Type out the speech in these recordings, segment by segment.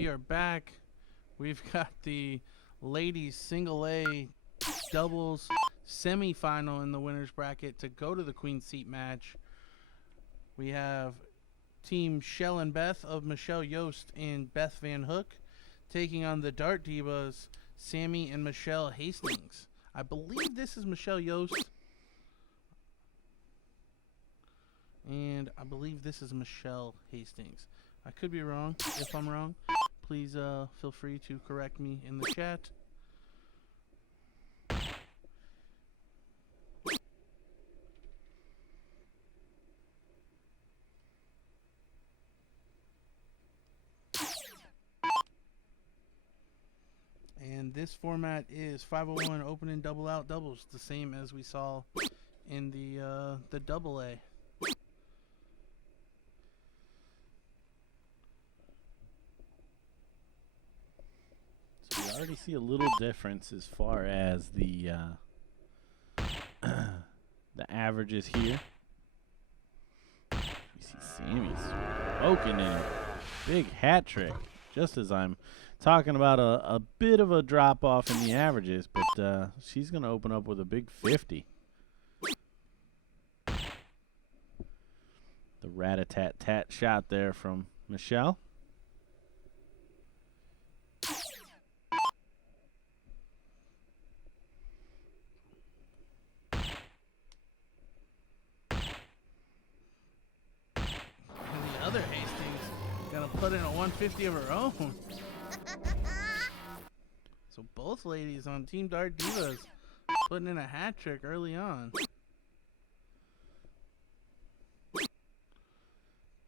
we are back. We've got the ladies single A doubles semifinal in the winner's bracket to go to the Queen Seat match. We have Team Shell and Beth of Michelle Yost and Beth Van Hook taking on the Dart Divas, Sammy and Michelle Hastings. I believe this is Michelle Yost. And I believe this is Michelle Hastings. I could be wrong. If I'm wrong, please feel free to correct me in the chat. And this format is 501 open and double out doubles, the same as we saw in the double A. So we already see a little difference as far as the the averages here. We see Sammy smoking in a big hat trick, just as I'm talking about a bit of a drop off in the averages, but she's going to open up with a big 50. The rat-a-tat-tat shot there from Michelle. And the other Hastings going to put in a 150 of her own. So both ladies on Team Dart Divas putting in a hat trick early on.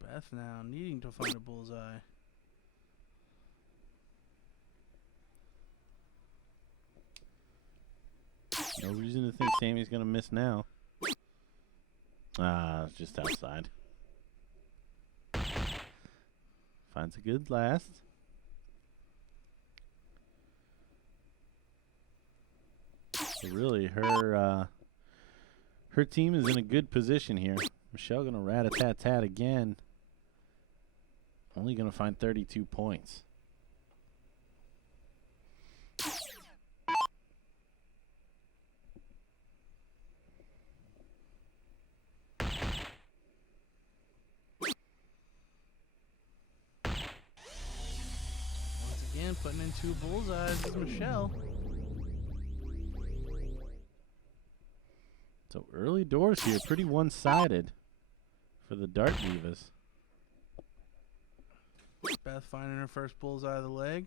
Beth now needing to find a bullseye. No reason to think Sammy's going to miss now. Just outside. Finds a good last. So really, her team is in a good position here. Michelle going to rat-a-tat-tat again. Only going to find 32 points. Once again, putting in two bullseyes is Michelle. So early doors here, pretty one-sided for the Dart Divas. Beth finding her first bullseye of the leg.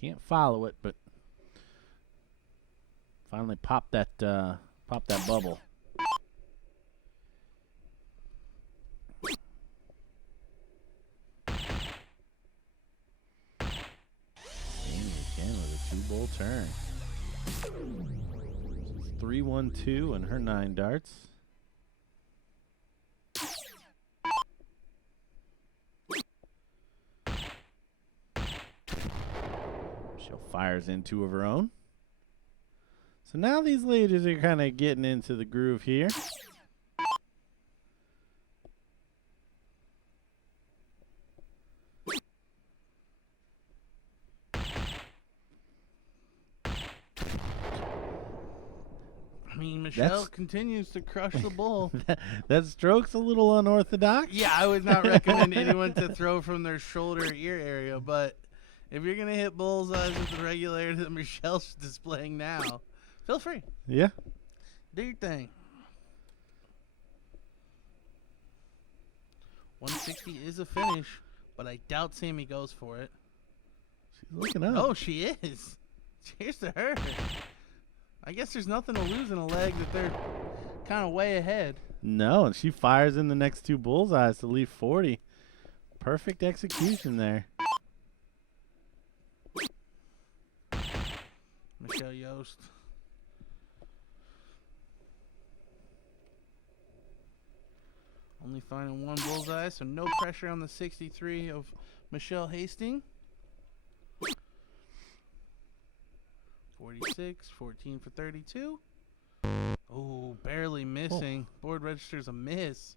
Can't follow it, but finally popped that bubble. Sammy again with a two-bull turn. 3-1-2 and her 9 darts. She fires in 2 of her own. So now these ladies are kind of getting into the groove here. I mean, Michelle continues to crush the bull. That stroke's a little unorthodox. Yeah, I would not recommend anyone to throw from their shoulder or ear area, but if you're going to hit bullseyes with the regularity that Michelle's displaying now, feel free. Yeah. Do your thing. 160 is a finish, but I doubt Sammy goes for it. She's looking up. Oh, she is. Cheers to her. I guess there's nothing to lose in a leg that they're kind of way ahead. No, and she fires in the next 2 bullseyes to leave 40. Perfect execution there. Michelle Yost. Only finding 1 bullseye, so no pressure on the 63 of Michelle Hastings. 46, 14 for 32. Oh, barely missing. Board registers a miss.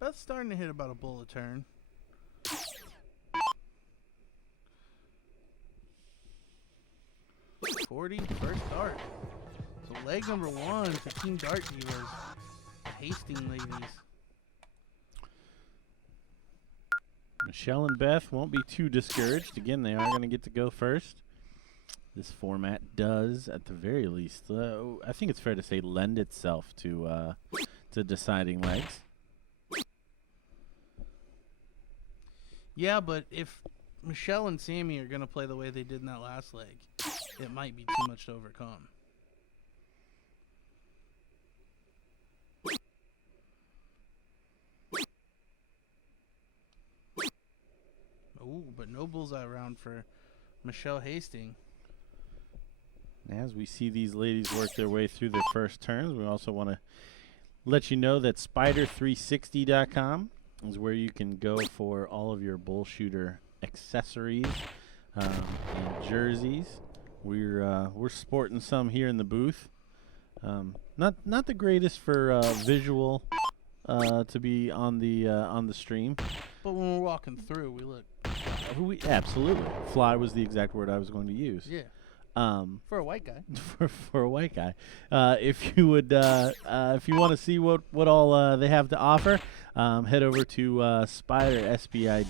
Beth's starting to hit about a bull a turn. $40, first dart. So leg number 1 for Team Dart Divas. Hastings ladies. Michelle and Beth won't be too discouraged. Again, they are going to get to go first. This format does, at the very least, I think it's fair to say, lend itself to deciding legs. Yeah, but if Michelle and Sammy are going to play the way they did in that last leg, it might be too much to overcome. Ooh, but no bullseye round for Michelle Hastings. As we see these ladies work their way through their first turns, we also want to let you know that Spider360.com is where you can go for all of your BullShooter accessories and jerseys. We're sporting some here in the booth. Not the greatest for visual to be on the stream. But when we're walking through, we look. Absolutely, fly was the exact word I was going to use. Yeah. For a white guy. for a white guy, if you would, if you want to see what all they have to offer, head over to Spider SPIDER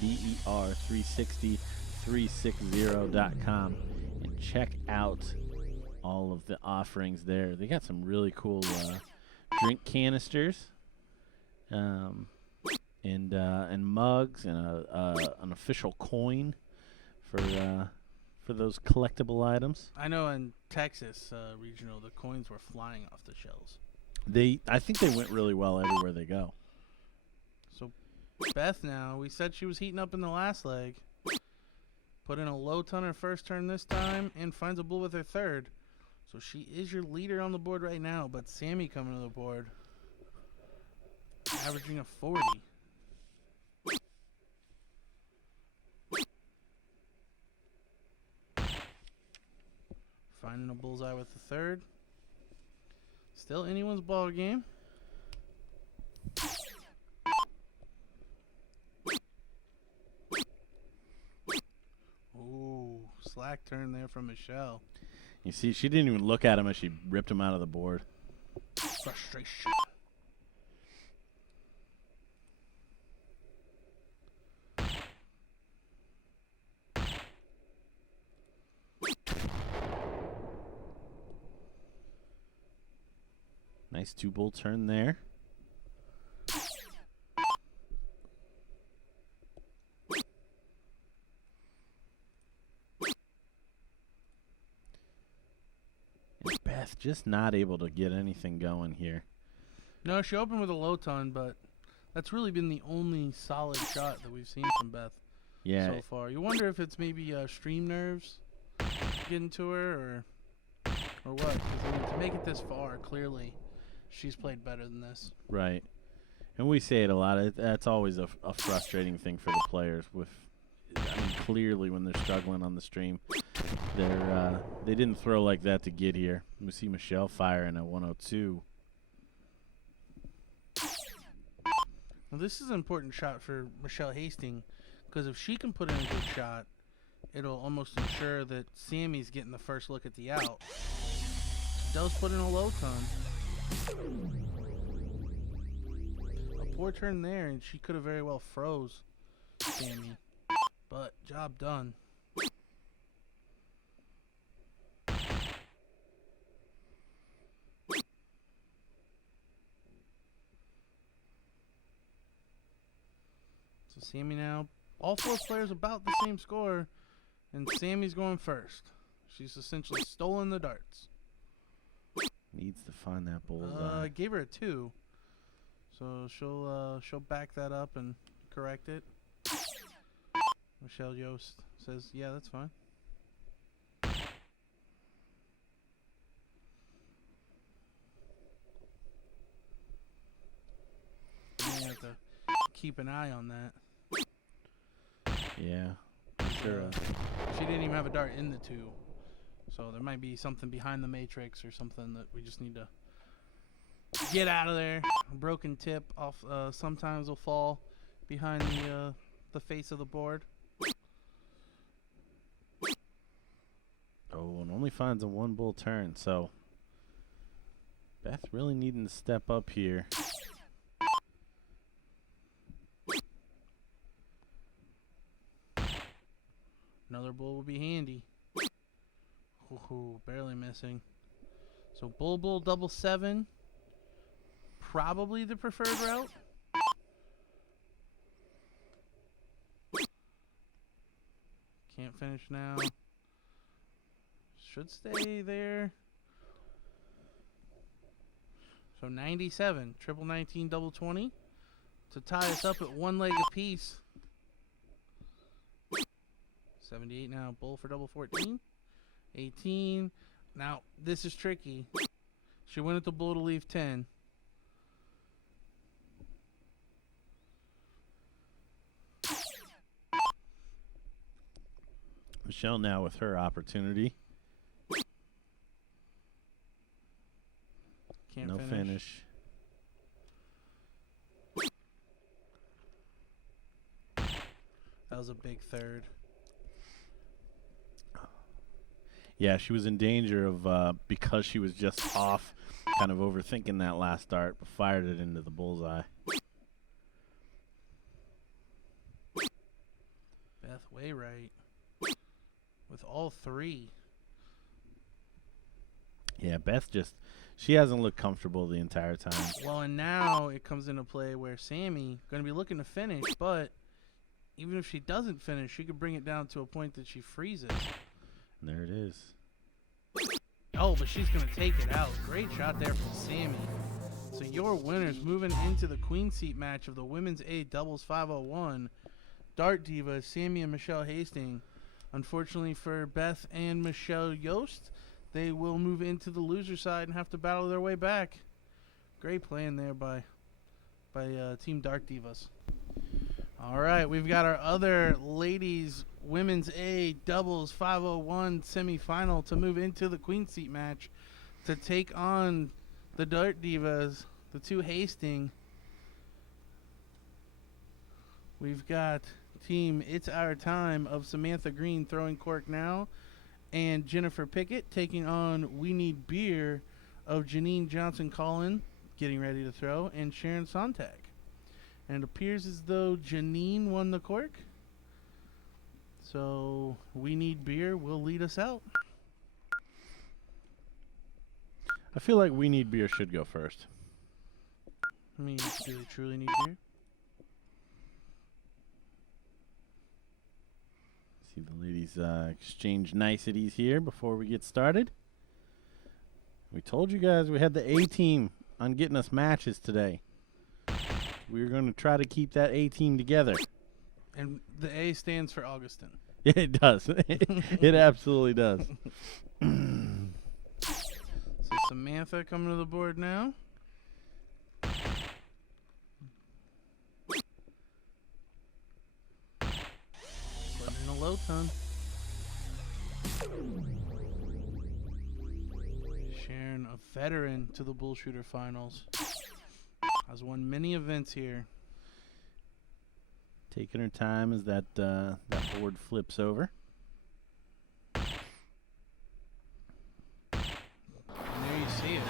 360.com and check out all of the offerings there. They got some really cool drink canisters, and mugs and an official coin for those collectible items. I know in Texas regional, the coins were flying off the shelves. I think they went really well everywhere they go. So Beth now, we said she was heating up in the last leg. Put in a low ton her first turn this time and finds a bull with her third. So she is your leader on the board right now, but Sammy coming to the board, averaging a 40. Finding a bullseye with the third. Still anyone's ball game. Ooh, slack turn there from Michelle. You see, she didn't even look at him as she ripped him out of the board. Frustration. Nice two-bull turn there. And Beth just not able to get anything going here. No, she opened with a low ton, but that's really been the only solid shot that we've seen from Beth so far. You wonder if it's maybe stream nerves getting to her or what. 'Cause, I mean, to make it this far, clearly she's played better than this. Right. And we say it a lot. That's always a frustrating thing for the players. Clearly when they're struggling on the stream, they didn't throw like that to get here. We see Michelle firing at 102. Well, this is an important shot for Michelle Hastings, because if she can put in a good shot, it'll almost ensure that Sammy's getting the first look at the out. She does put in a low ton. A poor turn there, and she could have very well froze Sammy. But job done. So Sammy now, all four players about the same score, and Sammy's going first. She's essentially stolen the darts. Needs to find that bullseye. Gave her a 2, so she'll back that up and correct it. Michelle Yost says, "Yeah, that's fine." You have to keep an eye on that. Yeah, sure. She didn't even have a dart in the 2. So there might be something behind the matrix or something that we just need to Get out of there. A broken tip off. Sometimes will fall behind the face of the board. Oh, and only finds a 1 bull turn, so Beth really needing to step up here. Another bull will be handy. Ooh, barely missing. So bull, double 7. Probably the preferred route. Can't finish now. Should stay there. So 97, triple 19, double 20 to tie us up at 1 leg apiece. 78 now, bull for double 14. 18. Now, this is tricky. She went at the bull to leave 10. Michelle now with her opportunity. Can't no finish. That was a big third. Yeah, she was in danger of, because she was just off, kind of overthinking that last dart, but fired it into the bullseye. Beth Wainwright with all 3. Yeah, Beth she hasn't looked comfortable the entire time. Well, and now it comes into play where Sammy going to be looking to finish, but even if she doesn't finish, she could bring it down to a point that she freezes. And there it is. Oh, but she's going to take it out. Great shot there from Sammy. So your winners moving into the queen seat match of the Women's A Doubles 501. Dart Divas, Sammy and Michelle Hastings. Unfortunately for Beth and Michelle Yost, they will move into the loser side and have to battle their way back. Great playing there by Team Dart Divas. All right, we've got our other ladies Women's A Doubles 501 semifinal to move into the queen seat match to take on the Dart Divas, the 2 Hastings. We've got Team It's Our Time of Samantha Green throwing cork now, and Jennifer Pickett taking on We Need Beer of Janine Johnson-Collin getting ready to throw, and Sharon Sontag. And it appears as though Janine won the cork. So We Need Beer will lead us out. I feel like We Need Beer should go first. I mean, do they truly need beer? See the ladies exchange niceties here before we get started. We told you guys we had the A team on getting us matches today. We were going to try to keep that A team together. And the A stands for Augustin. Yeah, it does. It absolutely does. So Samantha coming to the board now. Putting in a low ton. Sharon, a veteran to the BullShooter finals. Has won many events here. Taking her time as that board flips over. And there you see it.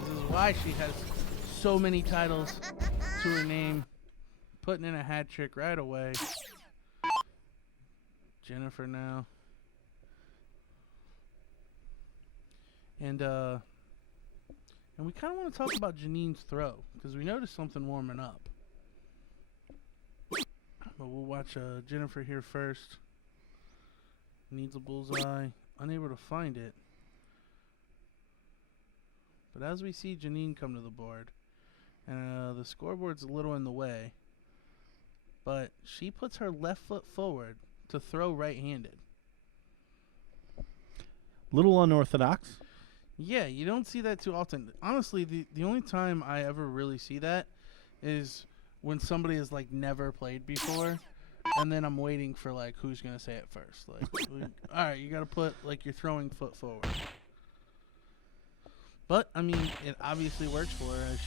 This is why she has so many titles to her name. Putting in a hat trick right away. Jennifer now. And we kind of want to talk about Janine's throw, because we noticed something warming up. But we'll watch Jennifer here first. Needs a bullseye. Unable to find it. But as we see Janine come to the board, and the scoreboard's a little in the way, but she puts her left foot forward to throw right-handed. Little unorthodox. Yeah, you don't see that too often. Honestly, the only time I ever really see that is when somebody has like never played before, and then I'm waiting for like who's gonna say it first. Like, all right, you gotta put like your throwing foot forward. But I mean, it obviously works for her. As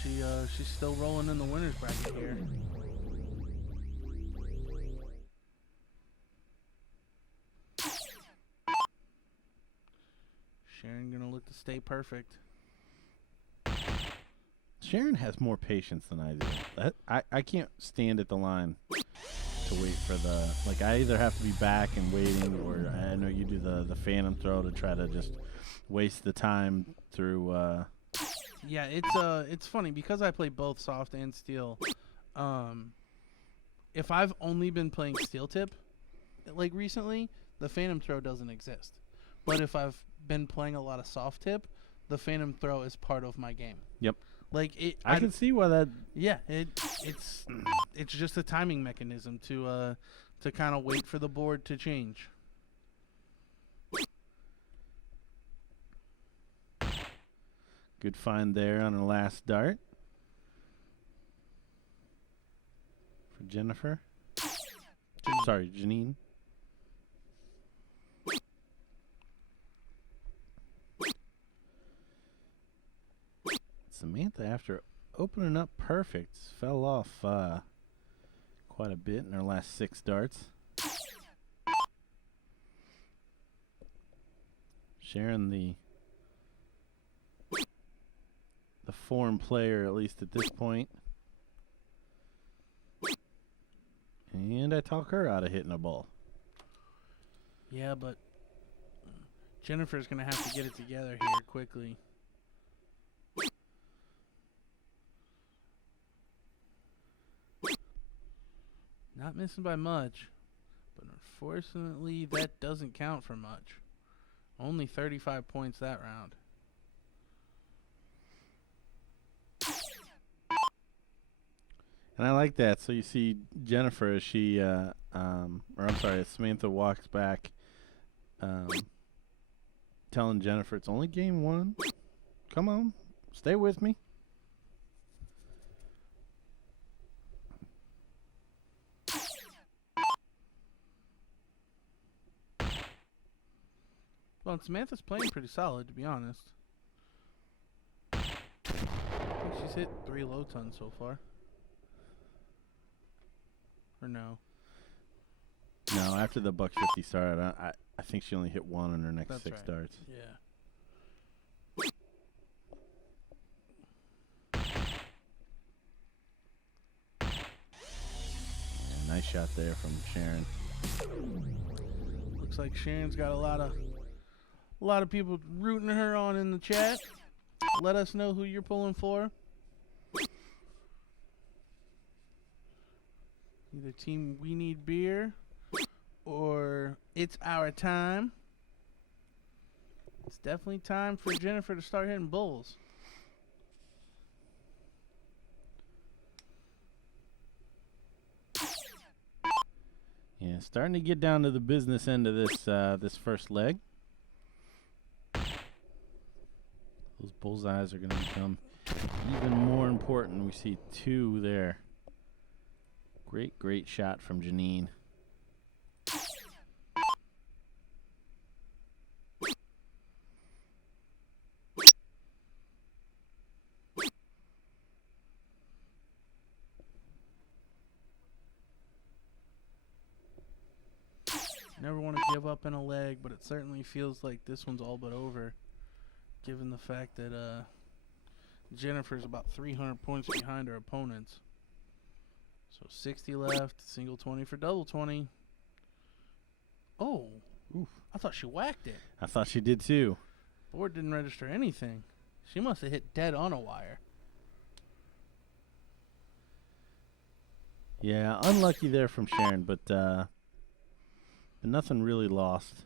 she's still rolling in the winners bracket here. Sharon gonna look to stay perfect. Sharon has more patience than I do. I can't stand at the line to wait for the, like, I either have to be back and waiting, or I know you do the phantom throw to try to just waste the time through Yeah, it's funny because I play both soft and steel. If I've only been playing steel tip, like recently, the phantom throw doesn't exist. But if I've been playing a lot of soft tip, the phantom throw is part of my game. Yep. Like I can see why that. Yeah, it's just a timing mechanism to kind of wait for the board to change. Good find there on her last dart for Jennifer. Sorry, Janine. Samantha, after opening up perfect, fell off quite a bit in her last 6 darts. Sharon, the form player, at least at this point. And I talk her out of hitting a ball. Yeah, but Jennifer's going to have to get it together here quickly. Not missing by much, but unfortunately that doesn't count for much. Only 35 points that round. And I like that. So you see Jennifer as she, or I'm sorry, as Samantha walks back, telling Jennifer, it's only game 1. Come on, stay with me. Well, Samantha's playing pretty solid, to be honest. I think she's hit 3 low tons so far. Or no? No, after the $150 started, I think she only hit 1 in her next That's 6 right. darts. Yeah. Yeah, nice shot there from Sharon. Looks like Sharon's got a lot of people rooting her on in the chat. Let us know who you're pulling for. Either team We Need Beer or It's Our Time. It's definitely time for Jennifer to start hitting bulls. Yeah, starting to get down to the business end of this this first leg. Those bullseyes are going to become even more important. We see 2 there. Great shot from Janine. Never want to give up in a leg, but it certainly feels like this one's all but over, given the fact that Jennifer's about 300 points behind her opponents. So 60 left, single 20 for double 20. Oh, Oof. I thought she whacked it. I thought she did too. Board didn't register anything. She must have hit dead on a wire. Yeah, unlucky there from Sharon, but nothing really lost.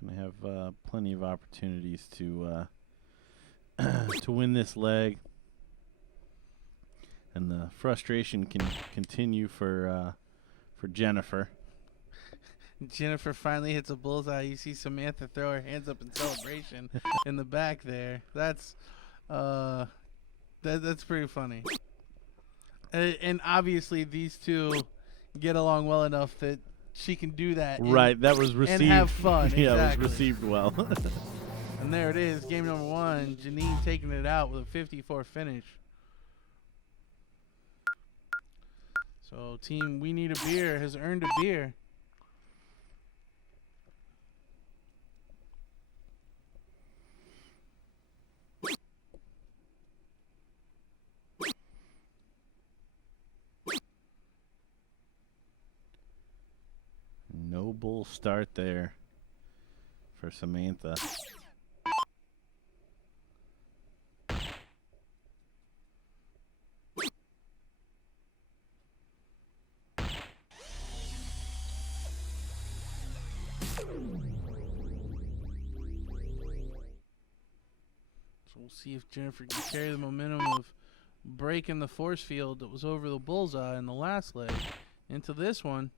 Gonna have plenty of opportunities to to win this leg, and the frustration can continue for Jennifer. Jennifer finally hits a bullseye. You see Samantha throw her hands up in celebration in the back there. That's pretty funny. And obviously these two get along well enough that she can do that. Right, that was received. And have fun. Yeah, exactly. it was received well. And there it is, game number 1. Janine taking it out with a 54 finish. So team We Need a Beer has earned a beer. Noble start there for Samantha. So we'll see if Jennifer can carry the momentum of breaking the force field that was over the bullseye in the last leg into this one.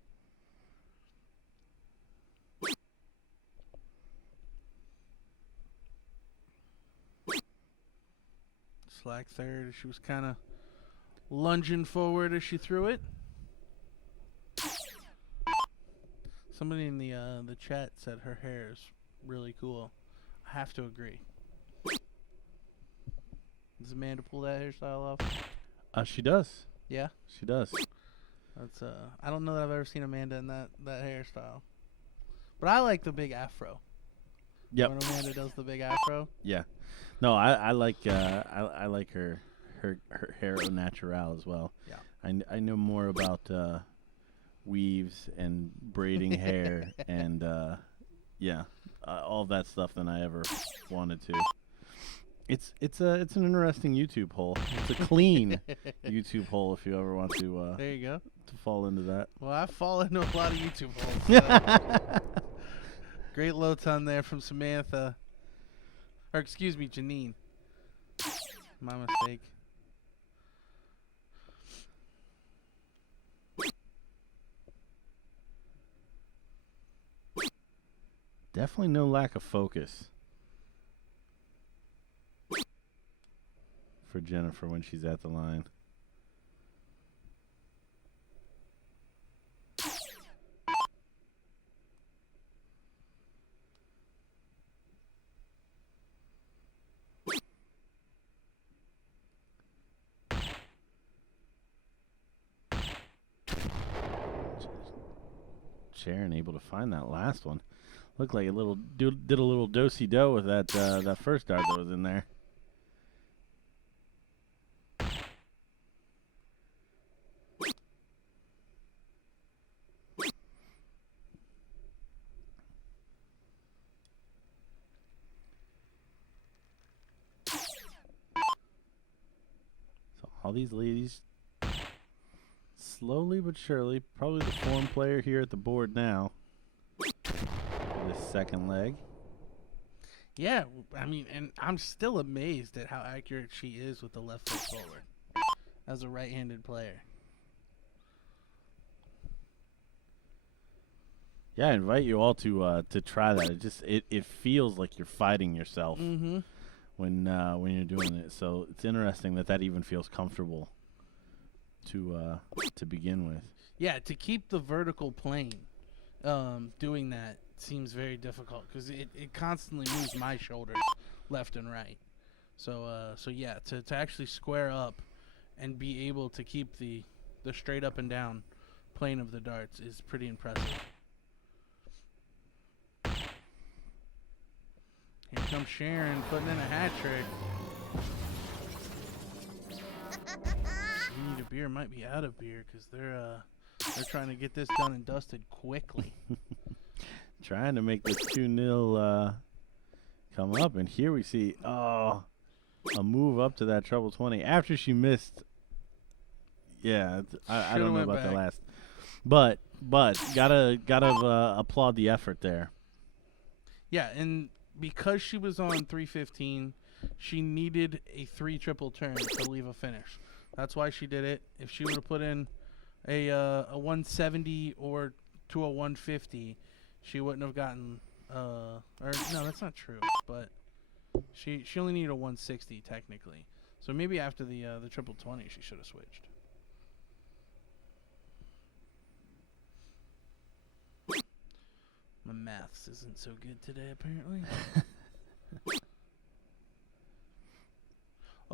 Slack third. She was kind of lunging forward as she threw it. Somebody in the chat said her hair is really cool. I have to agree. Does Amanda pull that hairstyle off? She does. Yeah, She does. that's I don't know that I've ever seen Amanda in that hairstyle, but I like the big afro. Yep. When Amanda does the big afro. Yeah. No, I like I like her hair au naturel as well. Yeah. I know more about weaves and braiding hair and all that stuff than I ever wanted to. It's an interesting YouTube hole. It's a clean YouTube hole if you ever want to There you go. to fall into that. Well, I fall into a lot of YouTube holes. Great low ton there from Samantha. Or excuse me, Janine. My mistake. Definitely no lack of focus for Jennifer when she's at the line. Sharon able to find that last one. Looked like a little did a little do-si-do with that that first dart that was in there. So all these ladies slowly but surely, probably the form player here at the board now. This second leg. Yeah, I mean, and I'm still amazed at how accurate she is with the left foot forward as a right-handed player. Yeah, I invite you all to try that. It feels like you're fighting yourself Mm-hmm. when you're doing it. So it's interesting that even feels comfortable to begin with. Yeah, to keep the vertical plane, doing that seems very difficult because it constantly moves my shoulders left and right. So yeah, to actually square up and be able to keep the straight up and down plane of the darts is pretty impressive. Here comes Sharon putting in a hat trick. We Need a Beer might be out of beer because they're trying to get this done and dusted quickly. Trying to make this 2-0 come up, and here we see a move up to that treble 20 after she missed. Yeah, I don't know about the last, but gotta applaud the effort there. Yeah, and because she was on 315, she needed a 3 triple turn to leave a finish. That's why she did it. If she would have put in a 170 or to a 150, she wouldn't have gotten or no, that's not true. But she only needed a 160 technically. So maybe after the triple 20, she should have switched. My maths isn't so good today, apparently.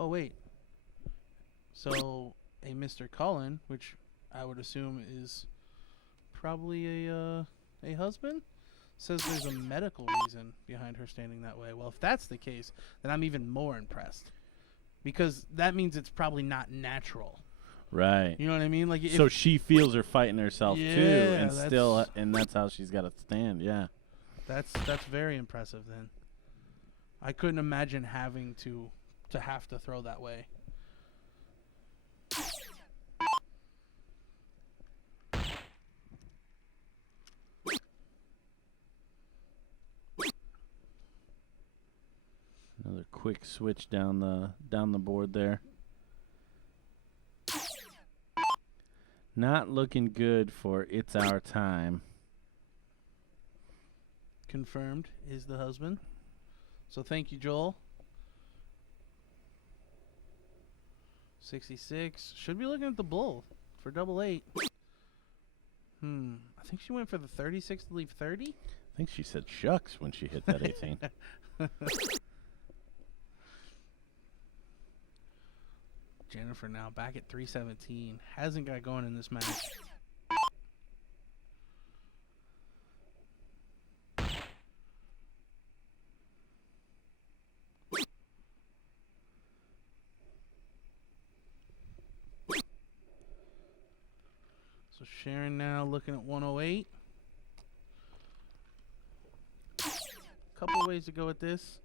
Oh, wait. So, a Mr. Cullen, which I would assume is probably a husband, says there's a medical reason behind her standing that way. Well, if that's the case, then I'm even more impressed. Because that means it's probably not natural. Right. You know what I mean? Like, So she feels her fighting herself too, and that's and that's how she's got to stand. Yeah. that's very impressive. Then I couldn't imagine having to have to throw that way. Another quick switch down the board there. Not looking good for It's Our Time. Confirmed is the husband. So thank you, Joel. 66. Should be looking at the bull for double 8. I think she went for the 36 to leave 30. I think she said shucks when she hit that 18. Jennifer now back at 317. Hasn't got going in this match. So Sharon now looking at 108. Couple ways to go with this.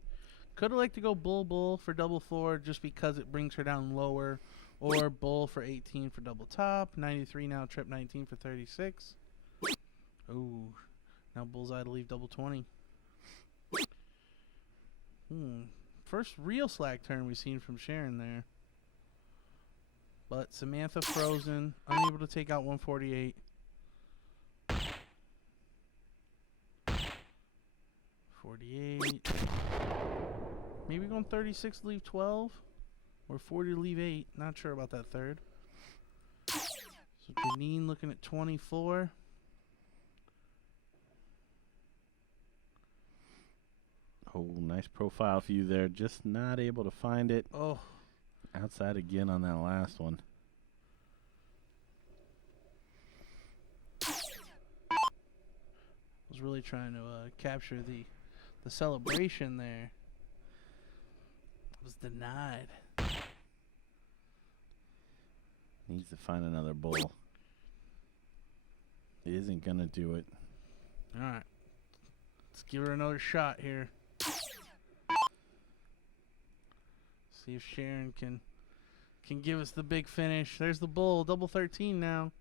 Could have liked to go bull for double 4 just because it brings her down lower, or bull for 18 for double top. 93 now, trip 19 for 36. Ooh, now bullseye to leave double 20. First real slack turn we've seen from Sharon there. But Samantha frozen, unable to take out 148. 48. Maybe going 36 to leave 12. Or 40 to leave 8. Not sure about that third. So Janine looking at 24. Oh, nice profile view there. Just not able to find it. Oh. Outside again on that last one. Was really trying to capture the celebration there. It was denied. Needs to find another bull. It isn't going to do it. All right. Let's give her another shot here. See if Sharon can give us the big finish. There's the bull. Double 13 now.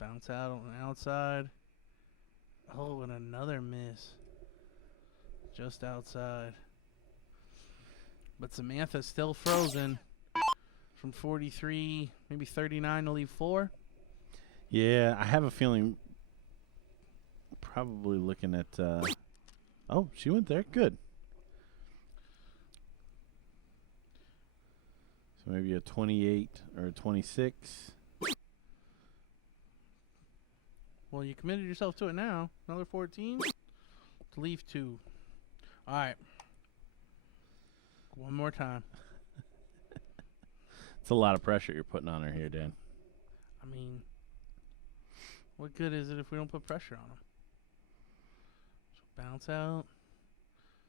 Bounce out on the outside. Oh, and another miss. Just outside. But Samantha's still frozen. From 43, maybe 39 to leave 4. Yeah, I have a feeling probably looking at... oh, she went there. Good. So maybe a 28 or a 26. Well, you committed yourself to it now. Another 14 to leave 2. All right. One more time. It's a lot of pressure you're putting on her here, Dan. I mean, what good is it if we don't put pressure on them? So bounce out.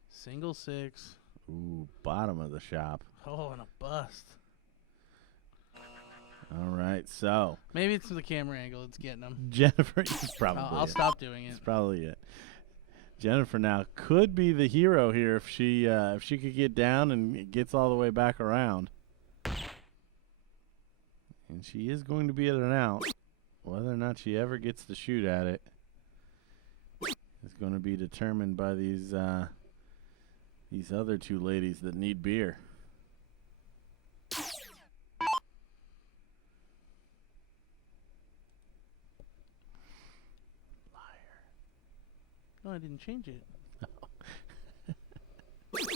Single 6. Ooh, bottom of the shop. Oh, and a bust. All right, so Maybe it's the camera angle that's getting them. Jennifer is probably I'll it. stop doing it. It's probably it. Jennifer now could be the hero here if she could get down and gets all the way back around. And she is going to be at an out. Whether or not she ever gets to shoot at it is going to be determined by these other 2 ladies that need beer. No, I didn't change it.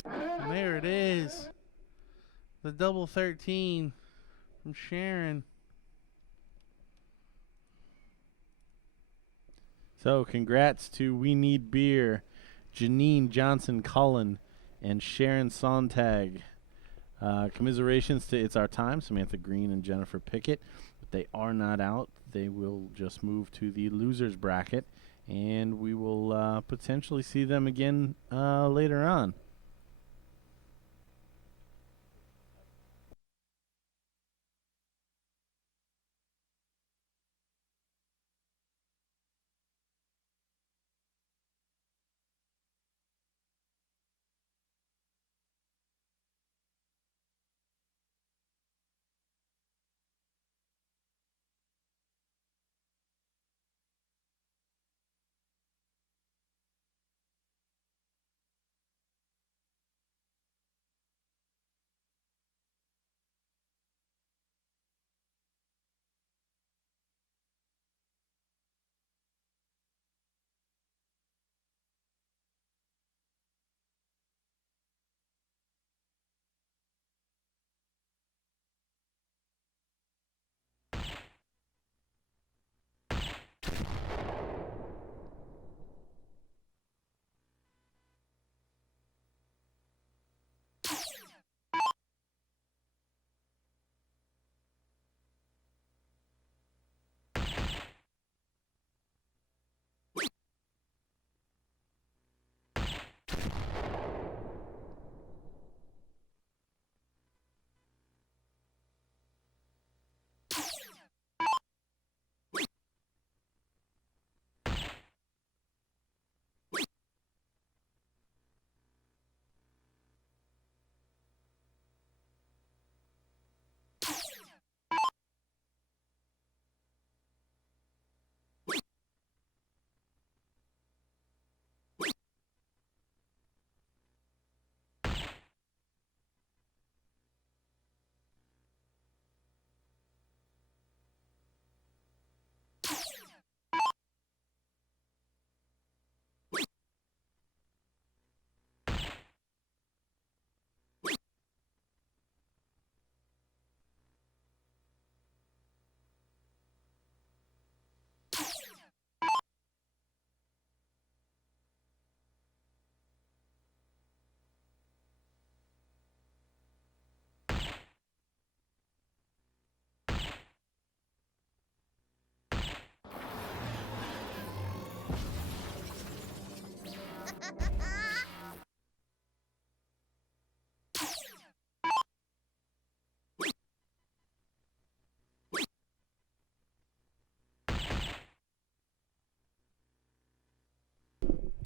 And there it is. The double 13 from Sharon. So congrats to We Need Beer, Janine Johnson Cullen, and Sharon Sontag. Commiserations to It's Our Time, Samantha Green and Jennifer Pickett. But they are not out. They will just move to the losers bracket, and we will potentially see them again later on.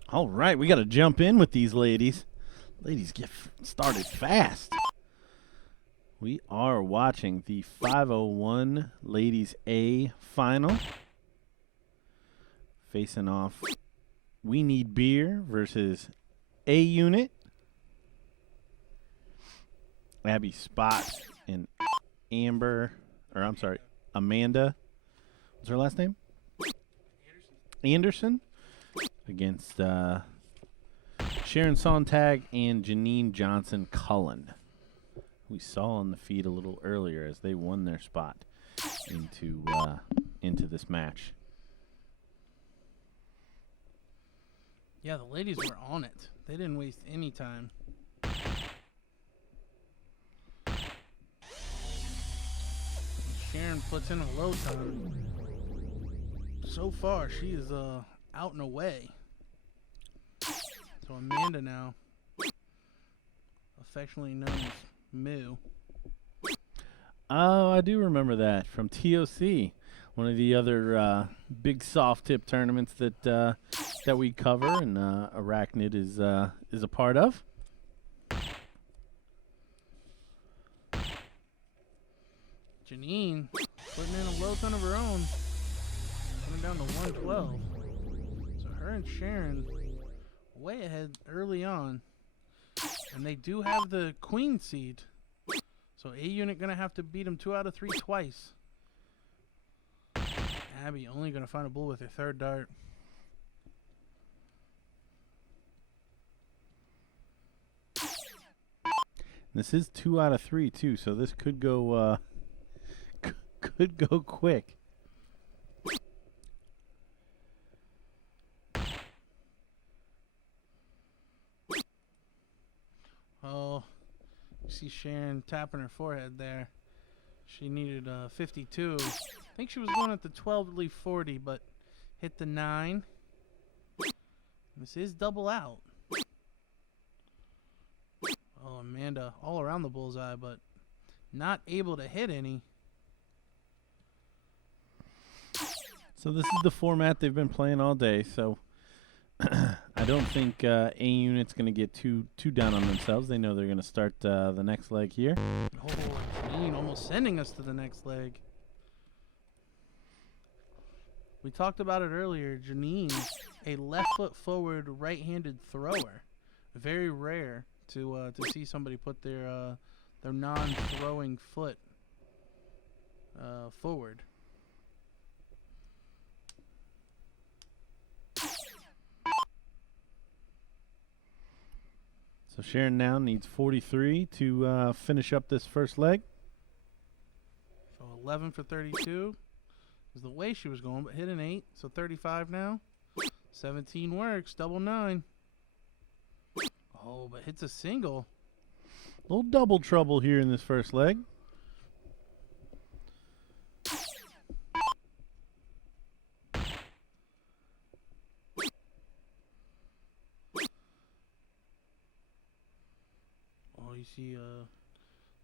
All right, we got to jump in with these ladies. Ladies get started fast. We are watching the 501 Ladies A final. Facing off We Need Beer versus A Unit. Abby Spot and Amanda. What's her last name? Anderson. Against Sharon Sontag and Janine Johnson Cullen. We saw on the feed a little earlier as they won their spot into this match. Yeah, the ladies were on it. They didn't waste any time. Sharon puts in a low time. So far, she is out and away. So Amanda now, affectionately known as Moo. Oh, I do remember that from TOC, one of the other big soft tip tournaments that we cover and Arachnid is a part of. Janine putting in a low ton of her own, coming down to 112. So her and Sharon way ahead early on, and they do have the queen seed. So A Unit gonna have to beat them 2 out of 3 twice. Abby only gonna find a bull with her third dart. This is 2 out of 3 too, so this could go could go quick. Oh, See Sharon tapping her forehead there. She needed 52. I think she was going at the 12 to leave 40, but hit the 9. This is double out. Oh, Amanda all around the bullseye, but not able to hit any. So this is the format they've been playing all day. So I don't think A Unit's going to get too down on themselves. They know they're going to start the next leg here. Oh, Janine almost sending us to the next leg. We talked about it earlier. Janine, a left foot forward, right-handed thrower. Very rare to see somebody put their non-throwing foot forward. So Sharon now needs 43 to finish up this first leg. So 11 for 32 is the way she was going, but hit an 8. So 35 now. 17 works, double 9. Oh, but hits a single. Little double trouble here in this first leg. Oh, you see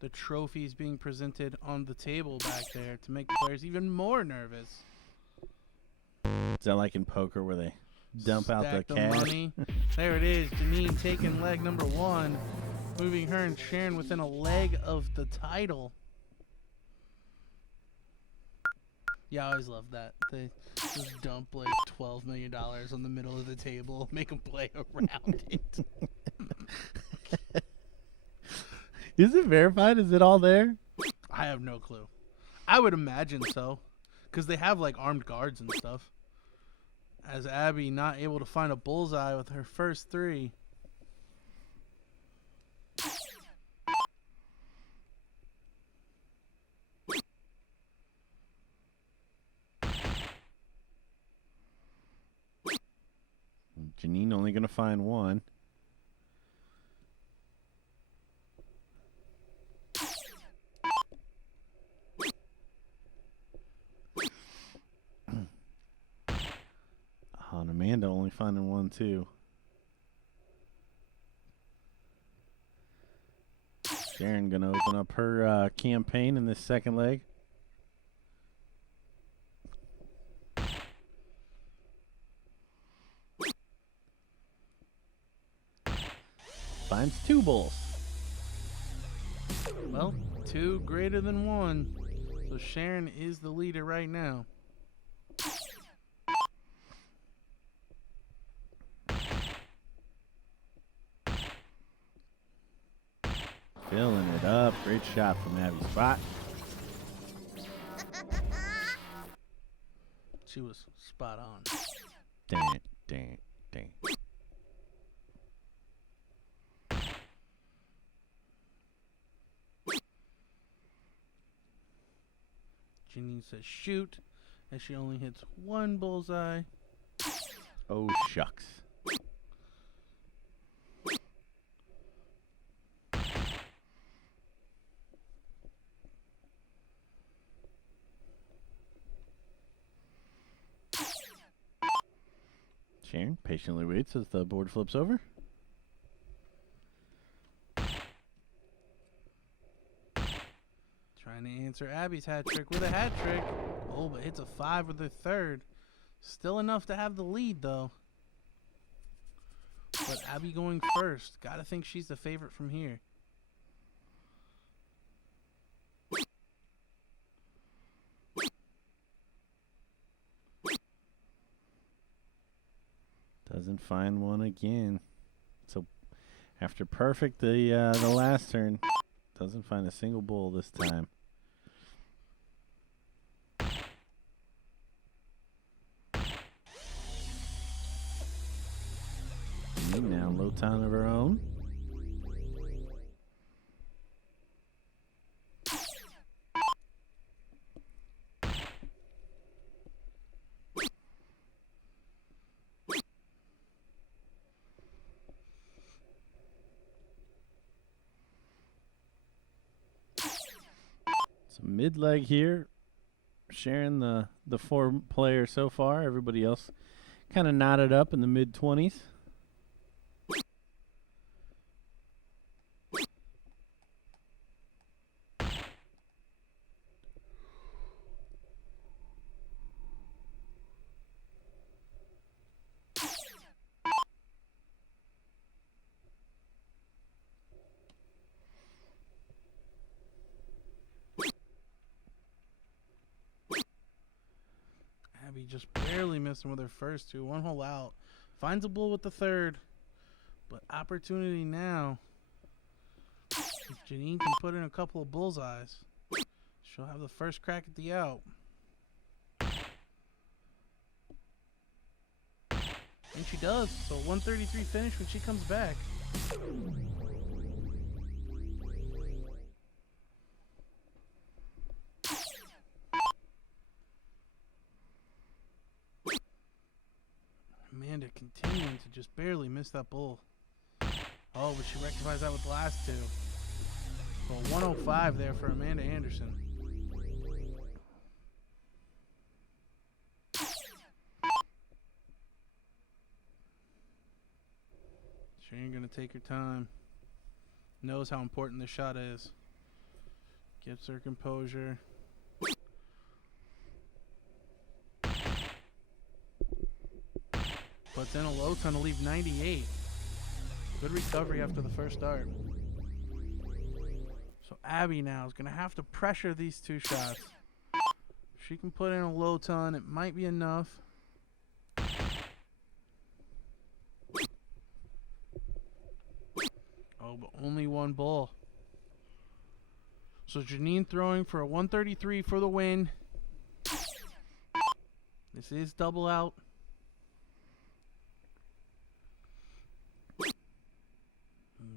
the trophies being presented on the table back there to make the players even more nervous. Is that like in poker where they dump out the cash? Money. There it is. Janine taking leg number 1, moving her and Sharon within a leg of the title. Yeah, I always love that. They just dump like $12 million on the middle of the table, make them play around it. Is it verified? Is it all there? I have no clue. I would imagine so, because they have like armed guards and stuff. As Abby not able to find a bullseye with her first 3. Janine only going to find 1. And Amanda only finding 1 too. Sharon gonna open up her campaign in this second leg. Finds 2 bulls. Well, 2 greater than 1. So Sharon is the leader right now. Filling it up. Great shot from Abby's spot. She was spot on. Dang it, dang it, dang it. Janine says shoot, as she only hits 1 bullseye. Oh, shucks. Sharon patiently waits as the board flips over. Trying to answer Abby's hat trick with a hat trick. Oh, but hits a 5 with her 3rd. Still enough to have the lead, though. But Abby going first. Gotta think she's the favorite from here. Doesn't find 1 again. So after perfect the last turn, doesn't find a single bull this time. Now low town of her own. So mid leg here. Sharon, the 4-player so far. Everybody else kind of knotted up in the mid-20s. Abby just barely missing with her first two. One hole out. Finds a bull with the third. But opportunity now. If Janine can put in a couple of bullseyes, she'll have the first crack at the out. And she does. So 133 finish when she comes back. Amanda continuing to just barely miss that bull. Oh, but she rectifies that with the last two. So 105 there for Amanda Anderson. Sharon gonna take her time. Knows how important this shot is. Gets her composure. Puts in a low ton to leave 98. Good recovery after the first start. So Abby now is going to have to pressure these two shots. If she can put in a low ton, it might be enough. Oh, but only one bull. So Janine throwing for a 133 for the win. This is double out.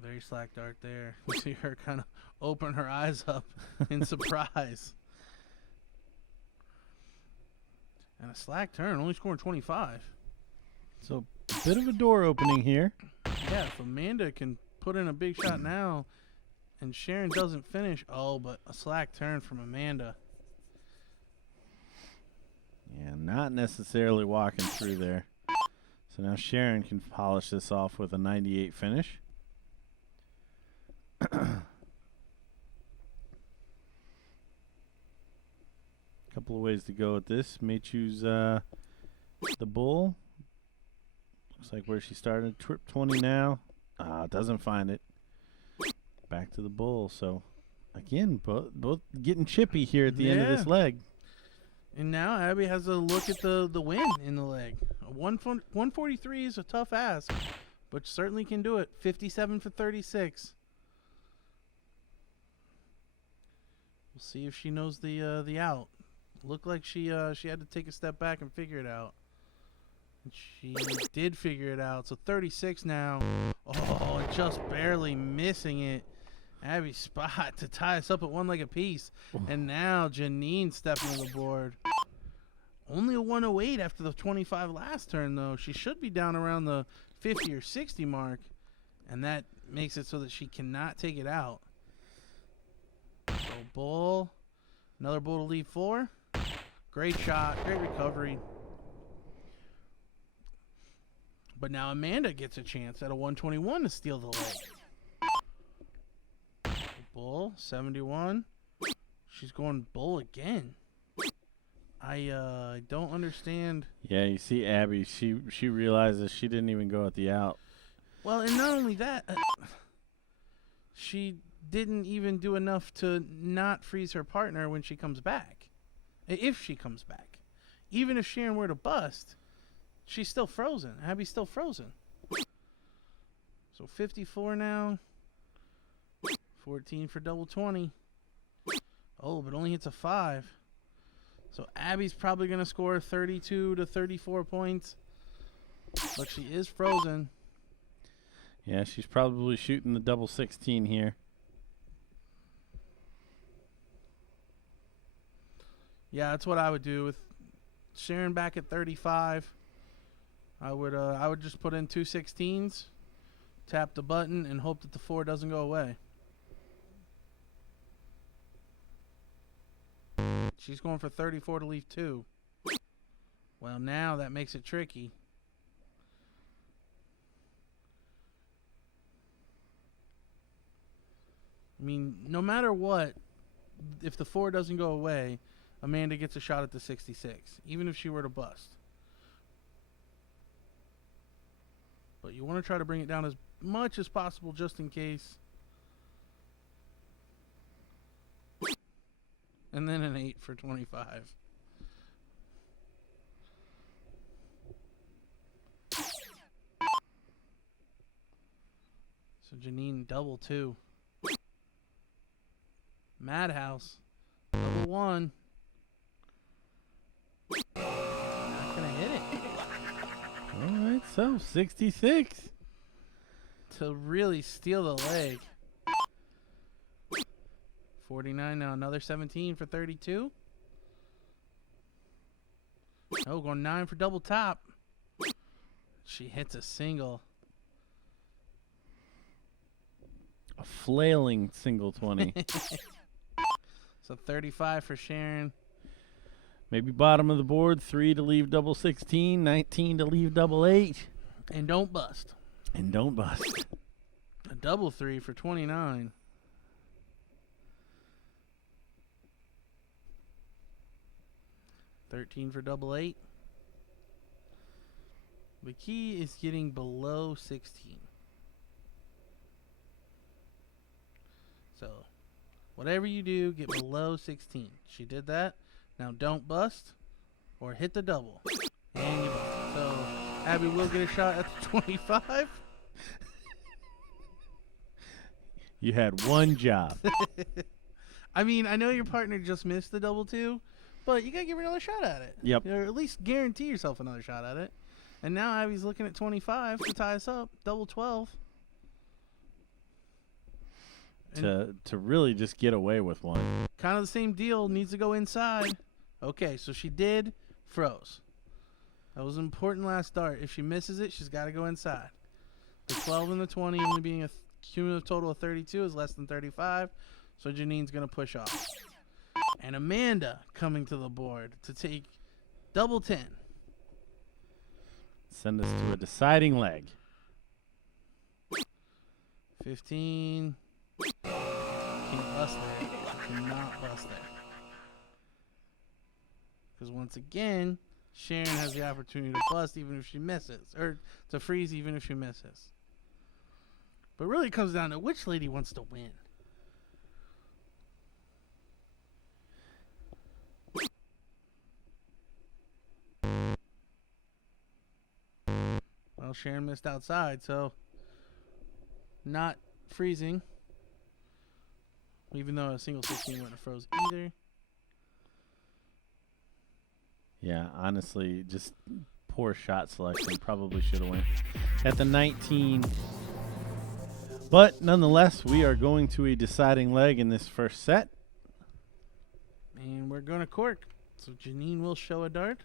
Very slack dart there. You see her kind of open her eyes up in surprise. And a slack turn, only scoring 25. So a bit of a door opening here. Yeah, if Amanda can put in a big shot now and Sharon doesn't finish. Oh, but a slack turn from Amanda. Yeah, not necessarily walking through there. So now Sharon can polish this off with a 98 finish. Couple of ways to go with this. May choose the bull. Looks like where she started. Trip 20 now. Doesn't find it. Back to the bull. So again, both getting chippy here at the end of this leg. And now Abby has a look at the win in the leg. 143 is a tough ask, but certainly can do it. 57 for 36. We'll see if she knows the out. Looked like she had to take a step back and figure it out. And she did figure it out. So 36 now. Oh, just barely missing it. Abby's spot to tie us up at one leg apiece. And now Janine stepping to the board. Only a 108 after the 25 last turn, though. She should be down around the 50 or 60 mark. And that makes it so that she cannot take it out. So bull. Another bull to lead 4. Great shot. Great recovery. But now Amanda gets a chance at a 121 to steal the leg. Bull, 71. She's going bull again. I don't understand. Yeah, you see Abby, she realizes she didn't even go at the out. Well, and not only that, she didn't even do enough to not freeze her partner when she comes back. If she comes back. Even if Sharon were to bust, she's still frozen. Abby's still frozen. So 54 now. 14 for double 20. Oh, but only hits a 5. So Abby's probably going to score 32 to 34 points. But she is frozen. Yeah, she's probably shooting the double 16 here. Yeah, that's what I would do with Sharon back at 35. I would just put in 2 16s, tap the button, and hope that the 4 doesn't go away. She's going for 34 to leave 2. Well, now that makes it tricky. I mean, no matter what, if the 4 doesn't go away, Amanda gets a shot at the 66, even if she were to bust. But you want to try to bring it down as much as possible just in case. And then an 8 for 25. So Janine double 2. Madhouse double 1. Not gonna hit it. All right, so 66 To really steal the leg. 49 now, another 17 for 32. Oh, going 9 for double top. She hits a single. a flailing single 20. So 35 for Sharon. Maybe bottom of the board, 3 to leave double 16, 19 to leave double 8. And don't bust. And don't bust. A double 3 for 29. $13 for double 8. The key is getting below 16. So, whatever you do, get below 16. She did that. Now don't bust or hit the double. And you bust. So, Abby will get a shot at the 25. You had one job. I mean, I know your partner just missed the double 2, but you got to give her another shot at it. Yep. Or at least guarantee yourself another shot at it. And now Abby's looking at 25 to tie us up. Double 12. To really just get away with one. Kind of the same deal. Needs to go inside. Okay, so she did. Froze. That was an important last dart. If she misses it, she's got to go inside. The 12 and the 20 only being a cumulative total of 32 is less than 35. So Janine's going to push off. And Amanda coming to the board to take double 10. Send us to a deciding leg. 15. Can't bust there. Cannot bust there. Because once again, Sharon has the opportunity to bust even if she misses. Or to freeze even if she misses. But really it comes down to which lady wants to win. Well, Sharon missed outside, so not freezing. Even though a single 16 wouldn't have froze either. Yeah, honestly, just poor shot selection. Probably should have went at the 19. But nonetheless, we are going to a deciding leg in this first set. And we're going to cork. So Janine will show a dart.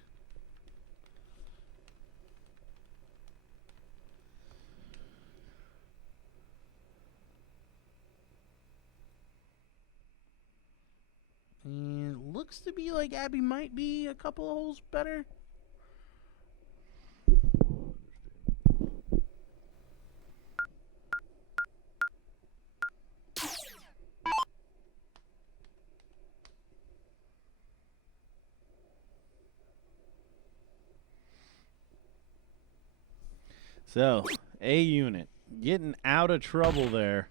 And looks to be like Abby might be a couple of holes better. So, A unit getting out of trouble there.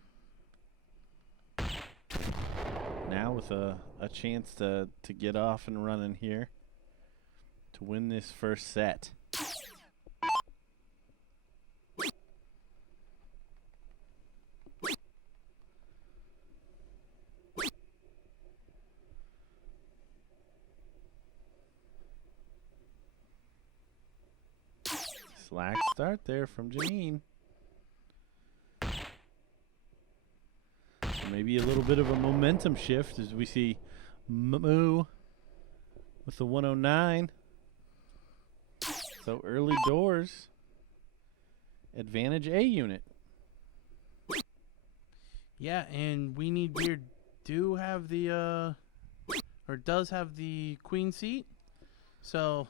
Now with a chance to get off and running here to win this first set. Slack start there from Janine. Maybe a little bit of a momentum shift as we see Moo with the 109. So early doors, advantage A unit. Yeah, and we need Beard do have the, or or does have the queen seat. So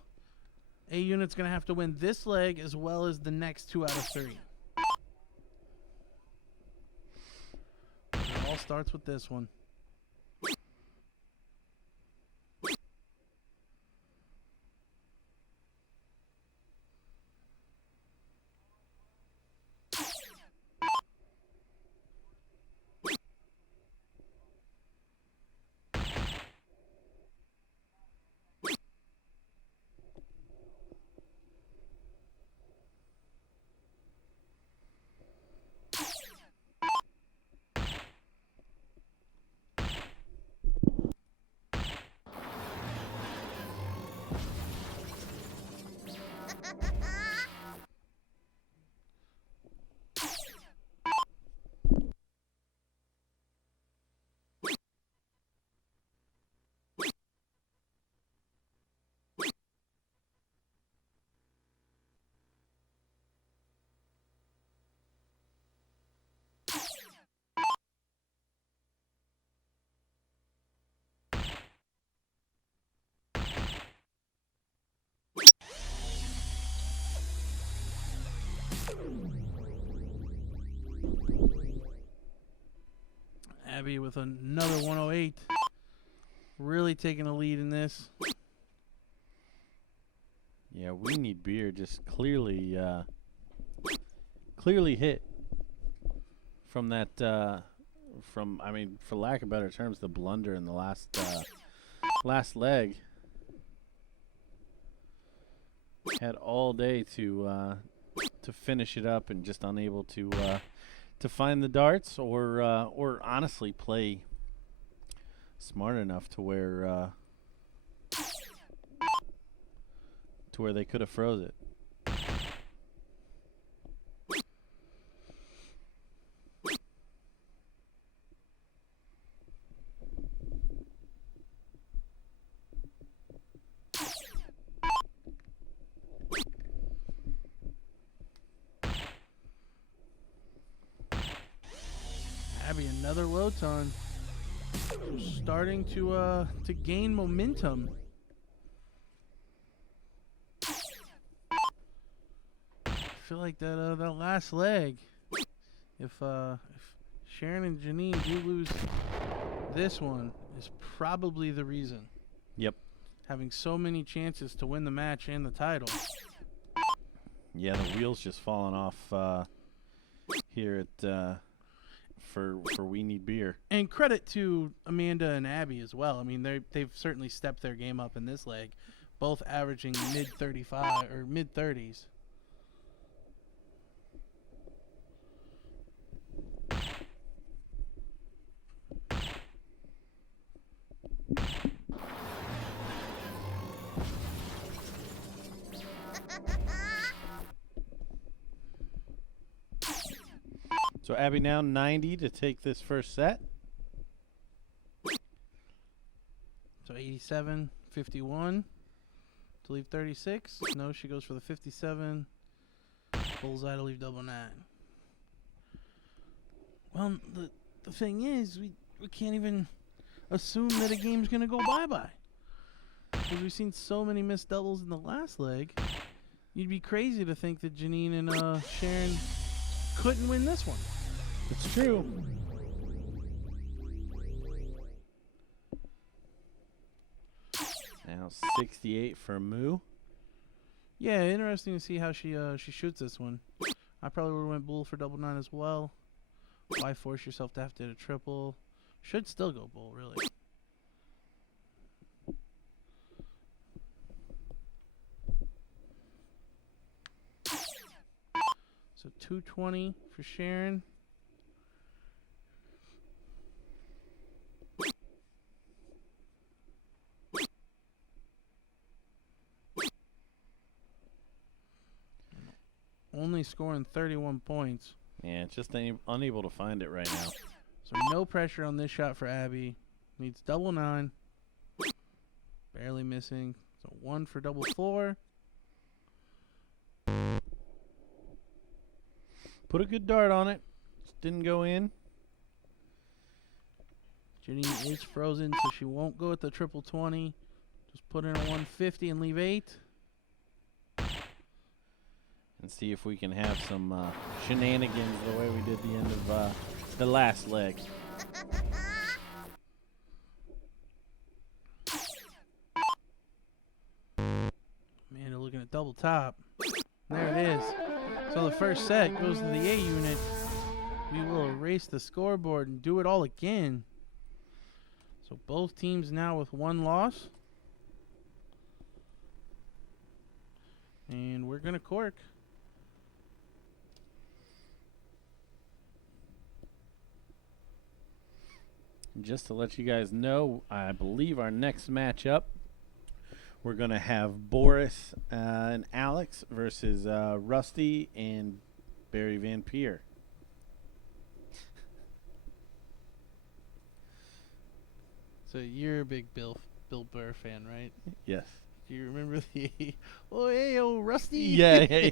A unit's going to have to win this leg as well as the next 2 out of 3. It all starts with this one. Abby with another 108. Really taking a lead in this. Yeah, we need beer. Just clearly hit from that. I mean, for lack of better terms, the blunder in the last leg. Had all day to finish it up and just unable to find the darts or honestly play smart enough to where they could have froze it. Abby, another low ton. Starting to gain momentum. I feel like that last leg, if Sharon and Janine do lose this one, is probably the reason. Yep. Having so many chances to win the match and the title. Yeah, the wheels just falling off here at for We Need Beer. And credit to Amanda and Abby as well. I mean, they've certainly stepped their game up in this leg, both averaging mid 35 or mid 30s. So Abby now 90 to take this first set. So 87, 51 to leave 36. No, she goes for the 57. Bullseye to leave double 9. Well, the thing is, we can't even assume that a game's going to go bye-bye. Because we've seen so many missed doubles in the last leg. You'd be crazy to think that Janine and Sharon couldn't win this one. It's true. Now 68 for Moo. Yeah, interesting to see how she shoots this one. I probably would have went bull for double 9 as well. Why force yourself to have to hit a triple? Should still go bull, really. So 220 for Sharon. Only scoring 31 points. Yeah, just unable to find it right now. So no pressure on this shot for Abby. Needs double 9. Barely missing. So 1 for double 4. Put a good dart on it. Just didn't go in. Janine is frozen, so she won't go with the triple 20. Just put in a 150 and leave 8. And see if we can have some shenanigans the way we did the end of the last leg. Man, they're looking at double top. There it is. So the first set goes to the A unit. We will erase the scoreboard and do it all again. So both teams now with 1 loss. And we're going to cork. Just to let you guys know, I believe our next matchup, we're going to have Boris and Alex versus Rusty and Barry Van Peer. So you're a big Bill Burr fan, right? Yes. Do you remember the oh hey oh Rusty? Yeah.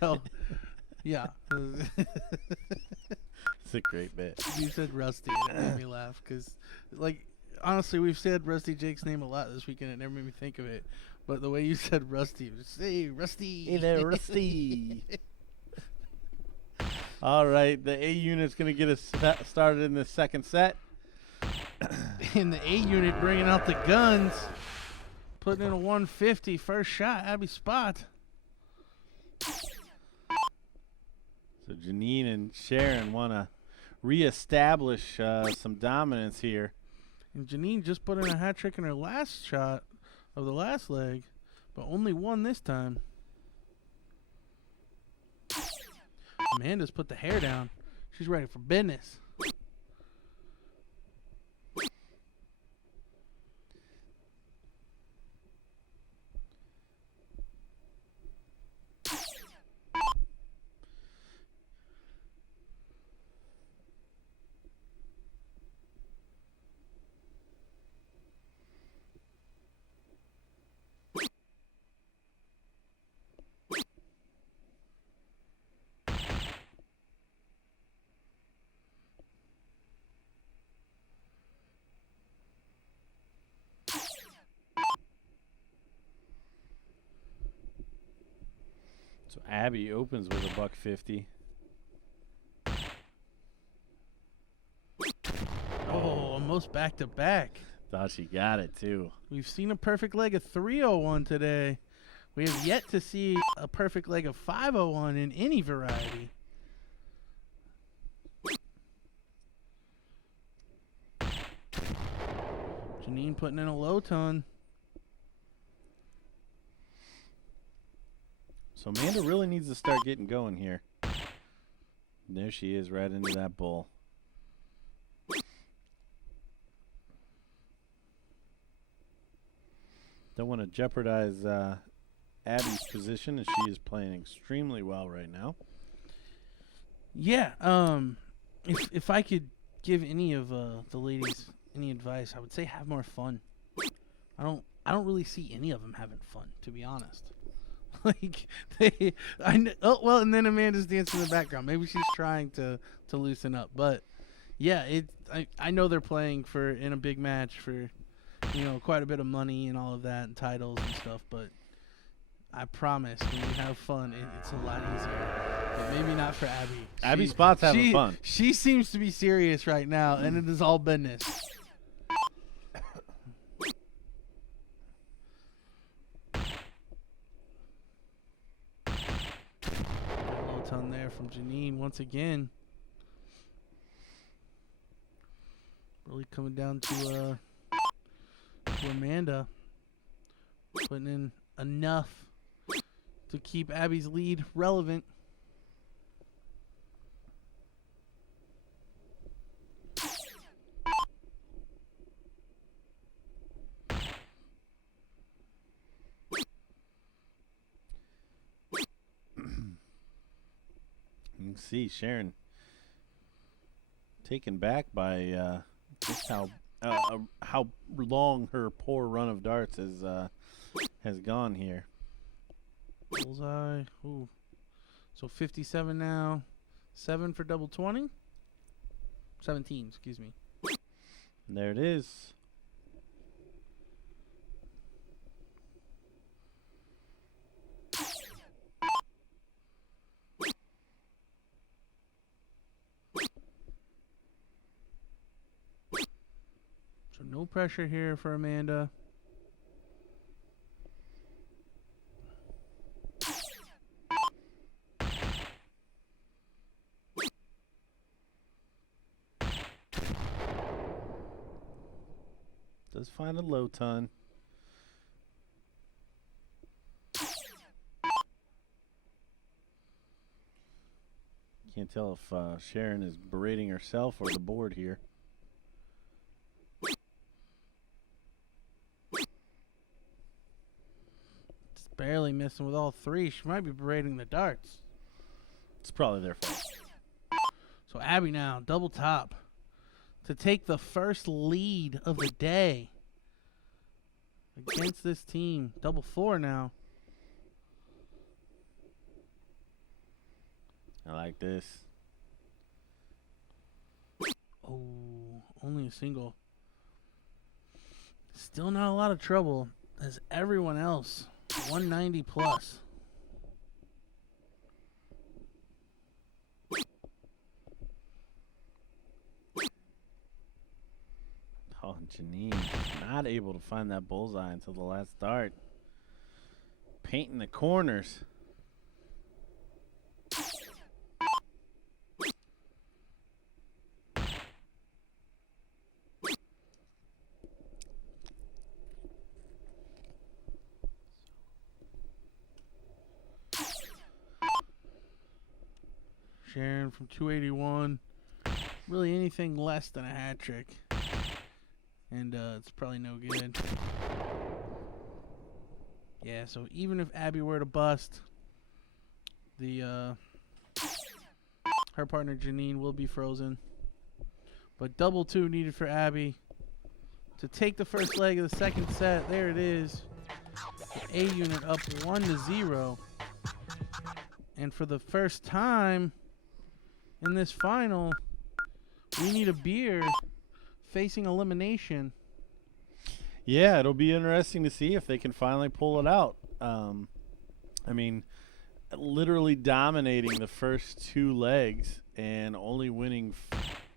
So yeah. It's a great bit. You said Rusty and it made me laugh because, like, honestly, we've said Rusty Jake's name a lot this weekend. It never made me think of it. But the way you said Rusty, it was, hey, Rusty. Hey there, Rusty. All right, the A unit's going to get us started in the second set. And the A unit bringing out the guns, putting in a 150. First shot, Abby spot. So Janine and Sharon want to reestablish some dominance here. And Janine just put in a hat trick in her last shot of the last leg, but only one this time. Amanda's put the hair down. She's ready for business. So Abby opens with a $150. Oh, almost back to back. Thought she got it too. We've seen a perfect leg of 301 today. We have yet to see a perfect leg of 501 in any variety. Janine putting in a low ton. So Amanda really needs to start getting going here. And there she is right into that bull. Don't want to jeopardize Abby's position, as she is playing extremely well right now. Yeah, if I could give any of the ladies any advice, I would say have more fun. I don't really see any of them having fun, to be honest. Like well, and then Amanda's dancing in the background. Maybe she's trying to loosen up, but yeah, I know they're playing for in a big match for, you know, quite a bit of money and all of that and titles and stuff, but I promise when you have fun, it's a lot easier. But maybe not for Abby. Abby Spot's having fun. She seems to be serious right now, and it is all business. Low ton there from Janine once again. Really coming down to Amanda putting in enough to keep Abby's lead relevant. You can see Sharon taken back by just how long her poor run of darts has gone here. Bullseye. Ooh. So 57 now. 7 for double 20. 17, excuse me. And there it is. So no pressure here for Amanda. Does find a low ton. Can't tell if Sharon is berating herself or the board here. Just barely missing with all three. She might be berating the darts. It's probably their fault. So Abby now, double top, to take the first lead of the day against this team. Double four now. I like this. Oh, only a single. Still not a lot of trouble as everyone else. 190 plus. Oh, Janine not able to find that bullseye until the last start. Painting the corners. Sharon from 281. Really anything less than a hat trick. And it's probably no good. Yeah, so even if Abby were to bust, the her partner Janine will be frozen. But double two needed for Abby to take the first leg of the second set. There it is. The A unit up 1-0. And for the first time in this final, we need a beer facing elimination. Yeah, it'll be interesting to see if they can finally pull it out. I mean, literally dominating the first two legs and only winning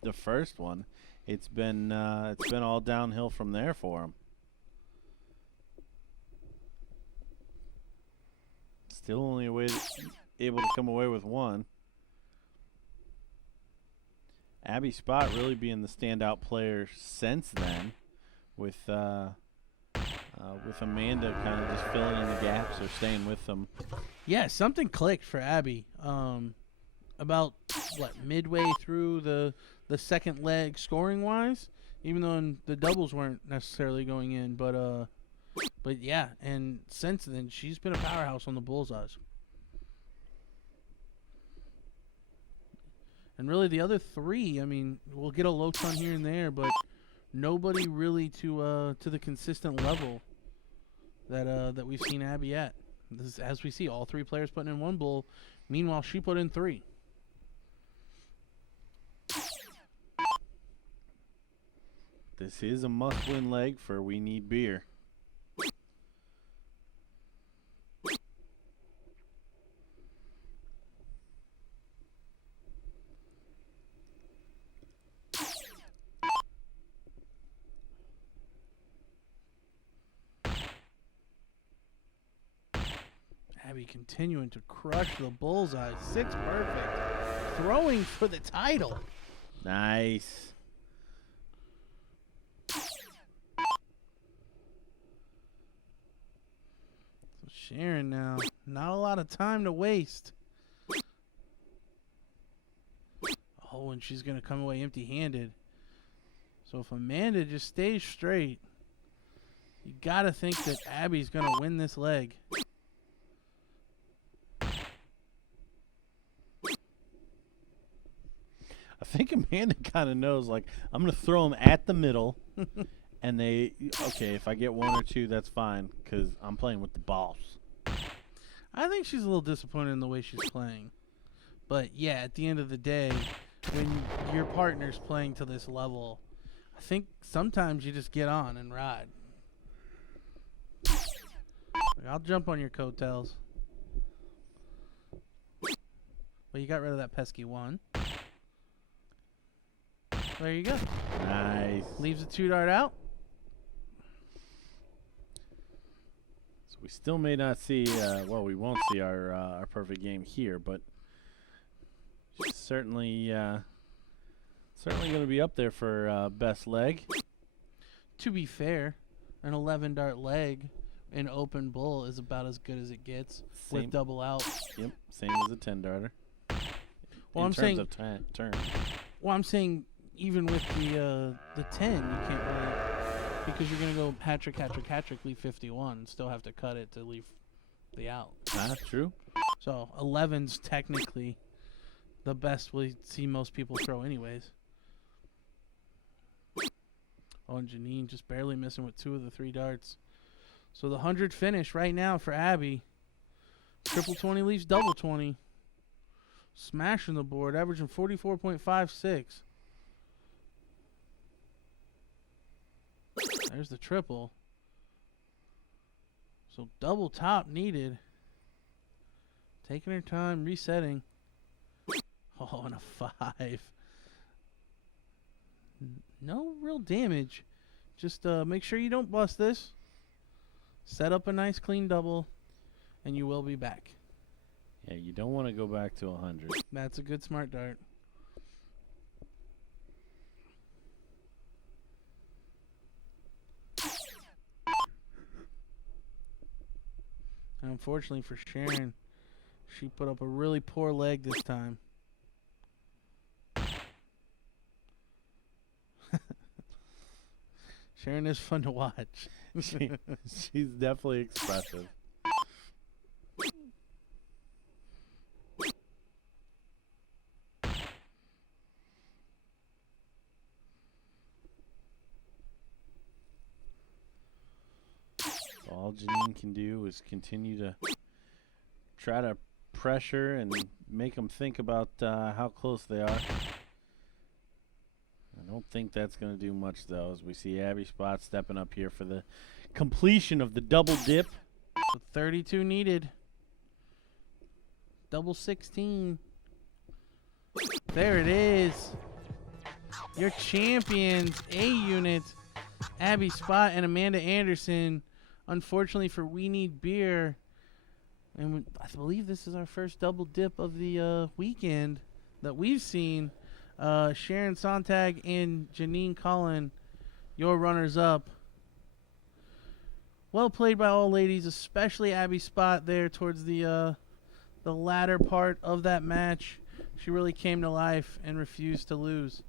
the first one. It's been all downhill from there for them. Still only able to come away with one. Abby Spot really being the standout player since then, with Amanda kind of just filling in the gaps or staying with them. Yeah, something clicked for Abby. About midway through the second leg scoring wise, even though the doubles weren't necessarily going in, but yeah, and since then she's been a powerhouse on the bullseyes. And really, the other three, I mean, we'll get a low ton here and there, but nobody really to the consistent level that we've seen Abby at. This is, as we see, all three players putting in one bull. Meanwhile, she put in three. This is a must-win leg for We Need Beer. Abby continuing to crush the bullseye. 6 perfect. Throwing for the title. Nice. So Sharon now. Not a lot of time to waste. Oh, and she's going to come away empty-handed. So if Amanda just stays straight, you got to think that Abby's going to win this leg. I think Amanda kind of knows, like, I'm going to throw them at the middle, and okay, if I get one or two, that's fine, because I'm playing with the boss. I think she's a little disappointed in the way she's playing. But, yeah, at the end of the day, when your partner's playing to this level, I think sometimes you just get on and ride. I'll jump on your coattails. Well, you got rid of that pesky 1. There you go. Nice. Leaves a 2-dart out. So we still may not see, well, we won't see our perfect game here, but certainly going to be up there for best leg. To be fair, an 11-dart leg in open bull is about as good as it gets with double out. Yep, same as a 10-darter. Well, in terms of turn. Well, I'm saying even with the 10, you can't really, because you're gonna go hat trick, leave 51, and still have to cut it to leave the out. True. So 11's technically the best we see most people throw, anyways. Oh, and Janine just barely missing with 2 of the 3 darts. So the 100 finish right now for Abby. Triple 20 leaves double 20. Smashing the board, averaging 44.56. There's the triple. So double top needed. Taking her time, resetting. Oh, and a 5. No real damage. Just make sure you don't bust this. Set up a nice clean double, and you will be back. Yeah, you don't want to go back to 100. That's a good smart dart. And unfortunately for Sharon, she put up a really poor leg this time. Sharon is fun to watch. She's definitely expressive. All Janine can do is continue to try to pressure and make them think about how close they are. I don't think that's going to do much, though, as we see Abby Spot stepping up here for the completion of the double dip. So 32 needed. Double 16. There it is. Your champions, A unit, Abby Spot and Amanda Anderson. Unfortunately for We Need Beer, and I believe this is our first double dip of the weekend that we've seen. Sharon Sontag and Janine Collin, your runners-up. Well played by all ladies, especially Abby Spot there towards the latter part of that match. She really came to life and refused to lose.